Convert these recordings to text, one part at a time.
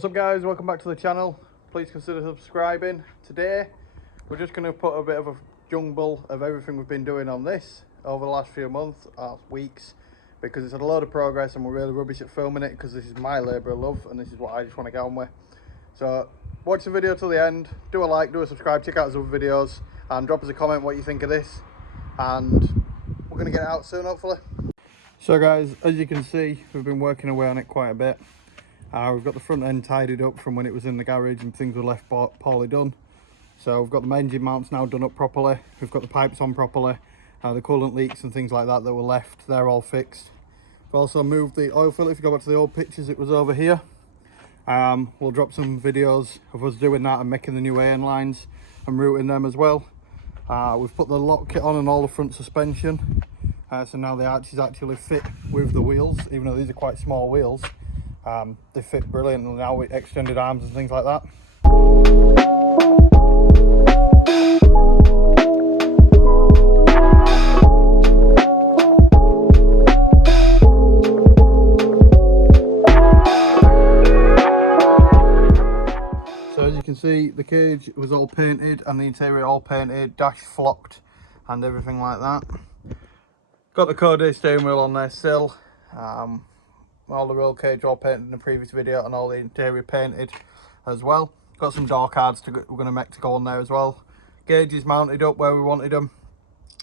What's up guys, welcome back to the channel. Please consider subscribing. Today we're just going to put a bit of a jumble of everything we've been doing on this over the last few months or weeks, because it's had a lot of progress and we're really rubbish at filming it because this is my labour of love and this is what I just want to get on with. So watch the video till the end, do a like, do a subscribe, check out his other videos and drop us a comment what you think of this, and we're going to get it out soon hopefully. So guys, as you can see, we've been working away on it quite a bit. We've got the front end tidied up from when it was in the garage and things were left poorly done. So we've got the engine mounts now done up properly, we've got the pipes on properly, the coolant leaks and things like that that were left, they're all fixed. We've also moved the oil filter. If you go back to the old pictures, it was over here. We'll drop some videos of us doing that and making the new AN lines and routing them as well. We've put the lock kit on and all the front suspension, so now the arches actually fit with the wheels, even though these are quite small wheels. They fit brilliantly now with extended arms and things like that. So as you can see, the cage was all painted and the interior all painted, dash flocked and everything like that. Got the Code steering wheel on there still. All the roll cage all painted in the previous video and all the interior painted as well. Got some door cards we're going to make to go on there as well. Gauges mounted up where we wanted them.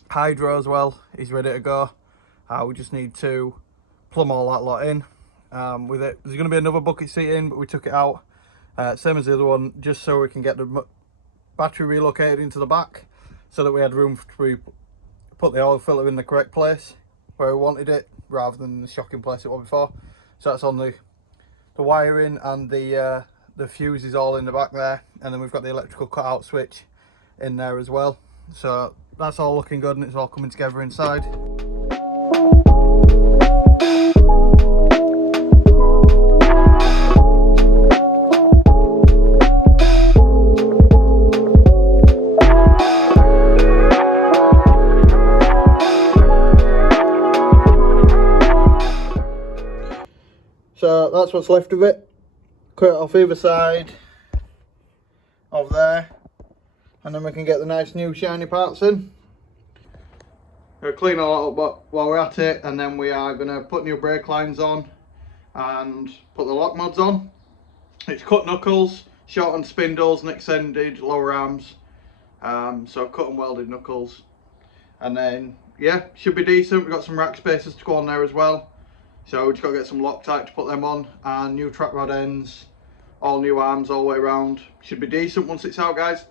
Hydro as well is ready to go. We just need to plumb all that lot in with it. There's going to be another bucket seat in, but we took it out same as the other one, just so we can get the battery relocated into the back so that we had room to put the oil filter in the correct place where we wanted it, rather than the shocking place it was before. So that's on the wiring, and the fuse is all in the back there, and then we've got the electrical cutout switch in there as well. So that's all looking good and it's all coming together inside. So that's what's left of it. Cut it off either side of there, and then we can get the nice new shiny parts in. We'll clean all that up while we're at it, and then we are going to put new brake lines on and put the lock mods on. It's cut knuckles, shortened spindles and extended lower arms. So cut and welded knuckles, and then yeah, should be decent. We've got some rack spacers to go on there as well. So we just got to get some Loctite to put them on, and new track rod ends, all new arms all the way around. Should be decent once it's out, guys.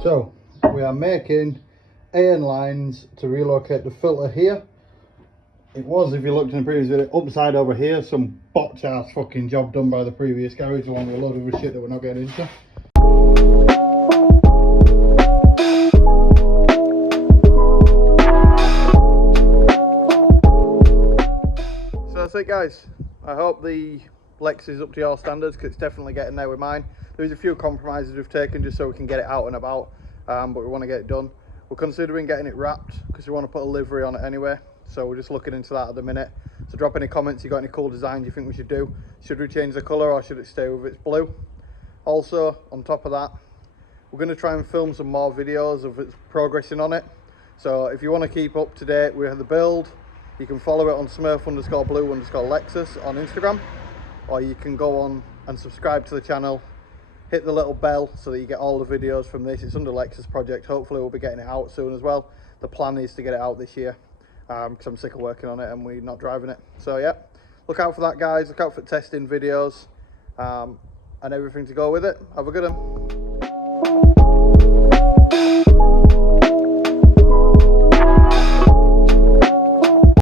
So we are making AN lines to relocate the filter here. It was, if you looked in the previous video, upside over here. Some botch ass fucking job done by the previous garage, along with a load of shit that we're not getting into. So that's it guys. I hope the Lexus is up to your standards, because it's definitely getting there with mine. There's a few compromises we've taken just so we can get it out and about but we want to get it done. We're considering getting it wrapped because we want to put a livery on it anyway, so we're just looking into that at the minute. So drop any comments, you got any cool designs you think we should do. Should we change the colour or should it stay with its blue? Also, on top of that, we're going to try and film some more videos of its progressing on it. So if you want to keep up to date with the build, you can follow it on smurf_blue_Lexus on Instagram, or you can go on and subscribe to the channel, hit the little bell so that you get all the videos from this. It's under Lexus project. Hopefully we'll be getting it out soon as well. The plan is to get it out this year because I'm sick of working on it and we're not driving it. So yeah, look out for that, guys. Look out for testing videos and everything to go with it. Have a good one.